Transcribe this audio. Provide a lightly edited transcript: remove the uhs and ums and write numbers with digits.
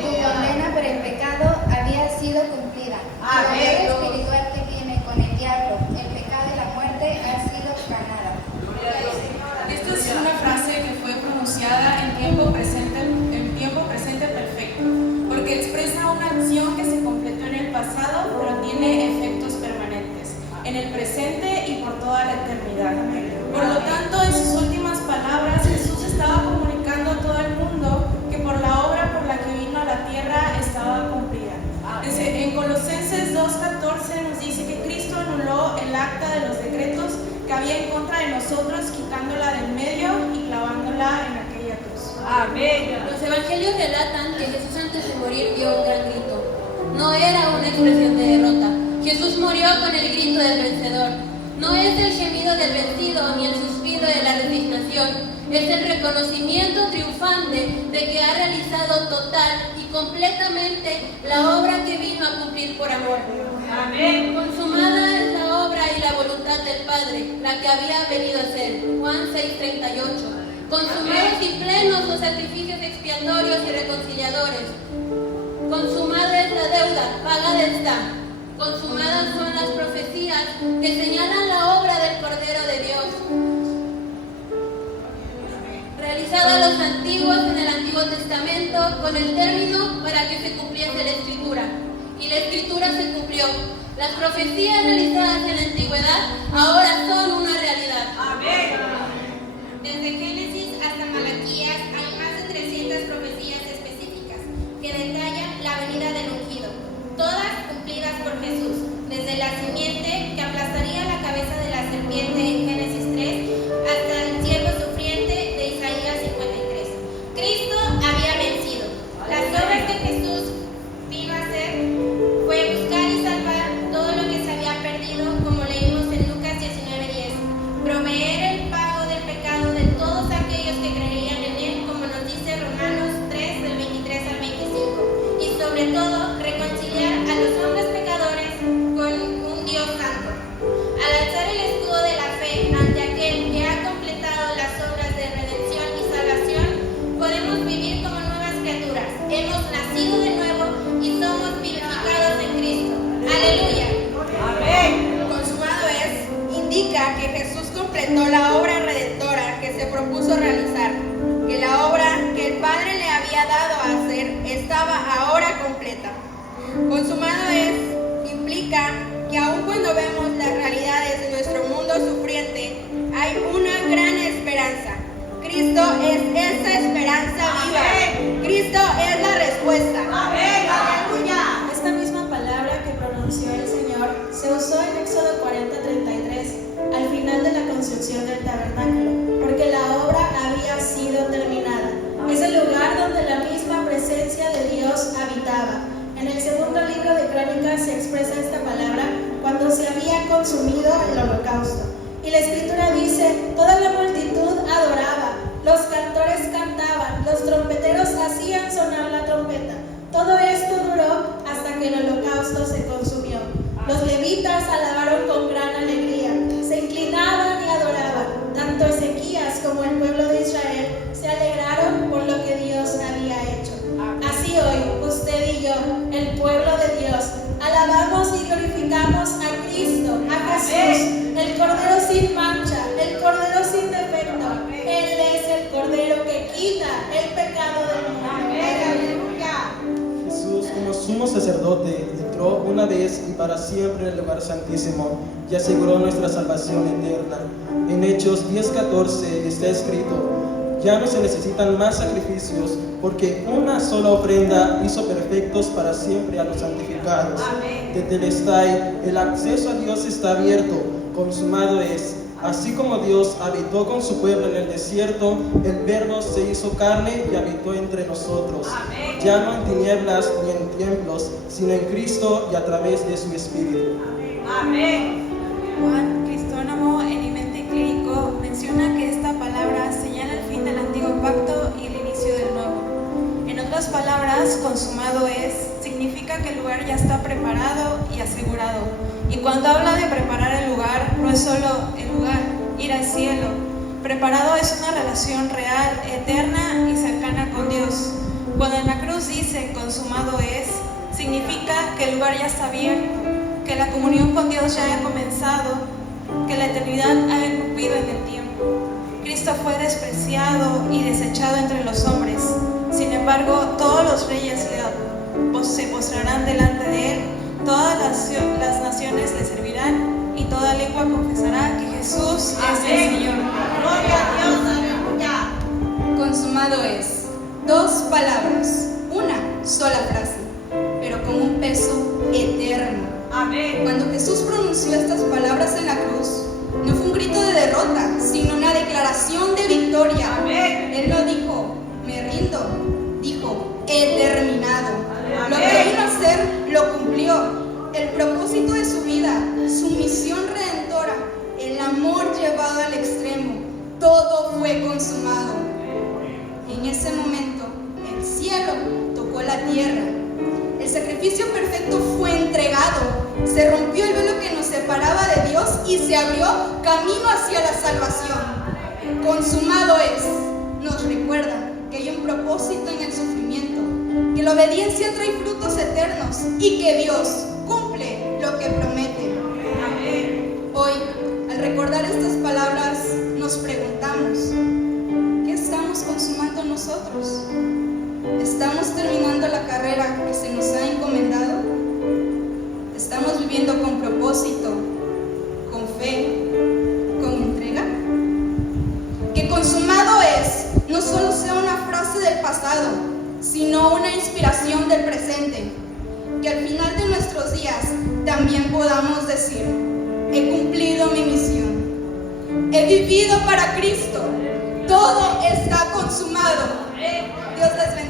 Tu condena por el pecado había sido cumplida. La guerra espiritual que viene con el diablo, el pecado y la muerte ha sido ganada. Esta es una frase que fue pronunciada en tiempo presente perfecto, porque expresa una acción que se completó en el pasado, pero tiene efectos permanentes en el presente y por toda la eternidad. Por lo tanto, en sus últimas palabras, Jesús estaba comunicando a todo el mundo que por la obra por la que vino a la tierra estaba cumplida. En Colosenses 2:14 nos dice que Cristo anuló el acta de los decretos que había en contra de nosotros, quitándola del medio y clavándola en aquella cruz. Amén. Los evangelios relatan que Jesús antes de morir dio un gran grito. No era una expresión de derrota. Jesús murió con el grito del vencedor. No es el gemido del vencido ni el suspiro de la resignación. Es el reconocimiento triunfante de que ha realizado total y completamente la obra que vino a cumplir por amor. Amén. Consumada es la obra y la voluntad del Padre, la que había venido a ser. Juan 6:38. Consumados y plenos los sacrificios expiatorios y reconciliadores. Consumada es la deuda, pagada está. Consumadas son las profecías que señalan la obra del Cordero de Dios, realizada a los antiguos en el Antiguo Testamento con el término para que se cumpliese la Escritura. Y la Escritura se cumplió. Las profecías realizadas en la antigüedad ahora son una realidad. Amén. Desde Génesis hasta Malaquías hay más de 300 profecías específicas que detallan la venida del ungido, todas cumplidas por Jesús, desde la simiente que aplastaría la cabeza de la serpiente en Génesis 3 hasta el siervo sufriente de Isaías 53. Cristo había vencido. Las obras que Jesús vino a hacer fue buscar y salvar todo lo que se había perdido, como leímos en Lucas 19:10, proveer el pago del pecado de todos aquellos que creerían en él, como nos dice Romanos 3 del 23 al 25, y sobre todo reconciliar a los hombres pecadores con un Dios santo. Al alzar el escudo de la fe ante aquel que ha completado las obras de redención y salvación, podemos vivir como nuevas criaturas. Hemos nacido de nuevo y somos vivificados en Cristo. ¡Aleluya! Amén. Consumado es, indica que Jesús completó la obra redentora que se propuso realizar, que la obra que el Padre le había dado a hacer estaba ahora completa. Consumado es, implica que aun cuando vemos las realidades de nuestro mundo sufriente, hay una gran esperanza. Cristo es esa esperanza viva. Cristo es la respuesta. Amén. Aleluya. Esta misma palabra que pronunció el Señor se usó en Éxodo 40:33, al final de la construcción del tabernáculo, porque la obra había sido terminada. Es el lugar donde la misma presencia de Dios habitaba. En el segundo libro de Crónicas se expresa esta palabra cuando se había consumido el holocausto. Y la Escritura dice, toda la multitud adoraba, los cantores cantaban, los trompeteros hacían sonar la trompeta. Todo esto duró hasta que el holocausto se consumió. Los levitas alabaron con gran alegría, se inclinaban y adoraban. Tanto Ezequías como el pueblo de Israel se alegraron por lo que Dios había hecho. Así hoy, usted y yo, el pueblo de Dios, alabamos y glorificamos a Cristo, a Jesús, el Cordero sin mancha, el Cordero sin defecto. Él es el Cordero que quita el pecado del mundo. Jesús, como sumo sacerdote, entró una vez y para siempre en el lugar santísimo y aseguró nuestra salvación eterna. En Hechos 10:14 está escrito, ya no se necesitan más sacrificios, porque una sola ofrenda hizo perfectos para siempre a los santificados. Tetelestai, el acceso a Dios está abierto, consumado es. Así como Dios habitó con su pueblo en el desierto, el Verbo se hizo carne y habitó entre nosotros. Ya no en tinieblas ni en templos, sino en Cristo y a través de su Espíritu. Amén. Juan Cristónomo, en Mi Mente Clírico, menciona que esta palabra señala el fin del antiguo pacto y el inicio del nuevo. En otras palabras, consumado es, significa que el lugar ya está preparado y asegurado. Y cuando habla de preparar el lugar, no es solo el lugar, ir al cielo. Preparado es una relación real, eterna y cercana con Dios. Cuando en la cruz dice consumado es, significa que el lugar ya está abierto, que la comunión con Dios ya ha comenzado, que la eternidad ha irrumpido en el tiempo. Cristo fue despreciado y desechado entre los hombres. Sin embargo, todos los reyes se postrarán delante de Él, todas las naciones le servirán y toda lengua confesará que Jesús es el Señor. Gloria a Dios, aleluya. Consumado es. 2 palabras, una sola frase, pero con un peso eterno. Amén. Cuando Jesús pronunció estas palabras en la cruz, no fue un grito de derrota, sino una declaración de victoria. Amén. Él no dijo, me rindo, dijo, he terminado. Amén. Lo que vino a hacer, lo cumplió. El propósito de su vida, su misión redentora, el amor llevado al extremo, todo fue consumado. En ese momento, el cielo tocó la tierra. El sacrificio perfecto fue entregado. Se rompió el velo que nos separaba de Dios y se abrió camino hacia la salvación. Consumado es. Nos recuerda que hay un propósito en el sufrimiento, que la obediencia trae frutos eternos y que Dios cumple lo que promete. Hoy, al recordar estas palabras, nos preguntamos, ¿qué estamos consumando nosotros? ¿Estamos terminando la carrera que se nos ha encomendado? ¿Estamos viviendo con propósito, con fe, con entrega? Que consumado es, no solo sea una frase del pasado, sino una inspiración del presente. Que al final de nuestros días también podamos decir, he cumplido mi misión, he vivido para Cristo, todo está consumado. Dios les bendiga.